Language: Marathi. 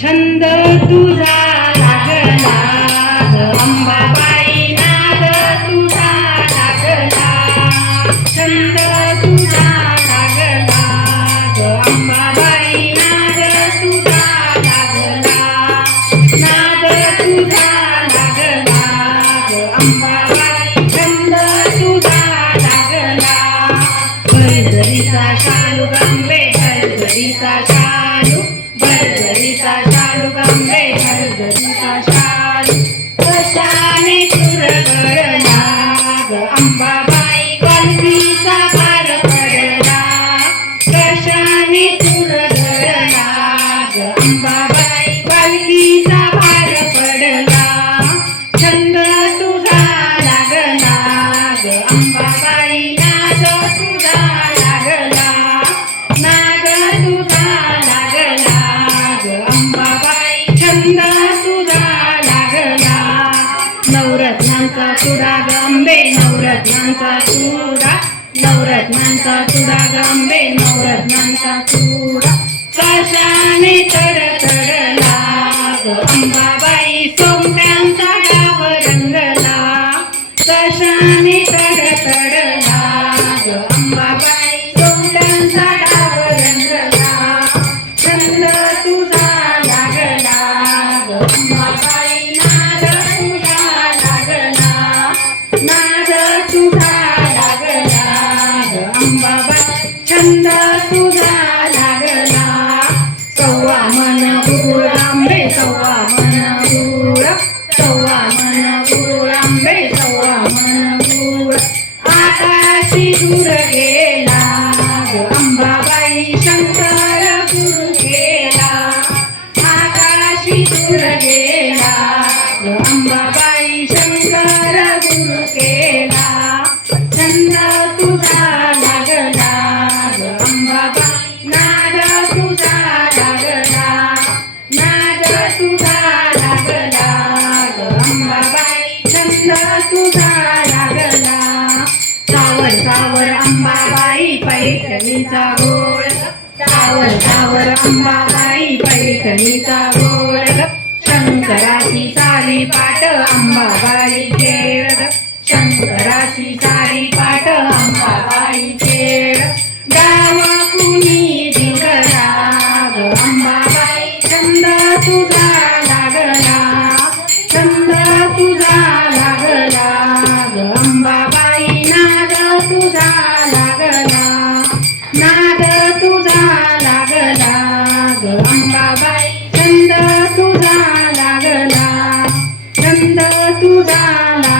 छंद तुझा लागला ग अंबाबाई नाद तुझा लागला छंद तुझा लागला ग अंबाबाई नाद तुझा लागला नाद तुझा लागला ग अंबाबाई छंद तुझा लागला भरभरीचा शालू गंबे भरभरीचा शालू भरभरीचा शालू गंबे भरभरीचा शालू कशाने चुरगळला ग अंबाबाई कल्पीचा भार पडला कशाने चुरगळला ग अंबाबाई कल्पीचा भार पडला छंद तुझा लागला ग अंबाबाई नाद तुझा लागला नाद तुझा लागला ग अंबाबाई छंद तुझा लागला नवरत्नांचा चुडा गंबे नवरत्नांचा चुडा नवरत्नांचा चुडा गंबे नवरत्नांचा चुडा कशाने तडतडला ग अंबाबाई सोमट्यांचा डाव रंगला कशाने तडतडला ग अंबाबाई सोमट्यांचा डाव रंगला छंद तुझा लागला ग अंबाबाई नाद तुझा लागला नाद तुझा लागला ग अंबाबाई छंद तुझा लागला सव्वा मन गुरुळ आंबे सव्वा मन गुरुळ सव्वा मन गुरुळ आंबे सव्वा मन गुरुळ आकाशी दूर गेला ग अंबाबाई शंकर गुरु गेला आकाशी दूर गेला ग अंबाबाई शंकर गुरु केला छंद तुझा लागला ग अंबाबाई नाद तुझा लागला नाद तुझा लागला ग अंबाबाई छंद तुझा लागला सावर सावर अंबाबाई पैठणीचा गोळ सावर सावर अंबाबाई पैठणीचा गोळ शंकराची सारी पाट अंबाबाई खेळ शंकराची सारी पाट अंबाबाई खेळ गावा कुणी दिगला ग अंबाबाई छंद तुझा लागला छंद तुझा लागला ग अंबाबाई नाद तुझा लागला नाद तुझा लागला ग अंबाबाई छंद तुझा लागला छंद तुझा लागला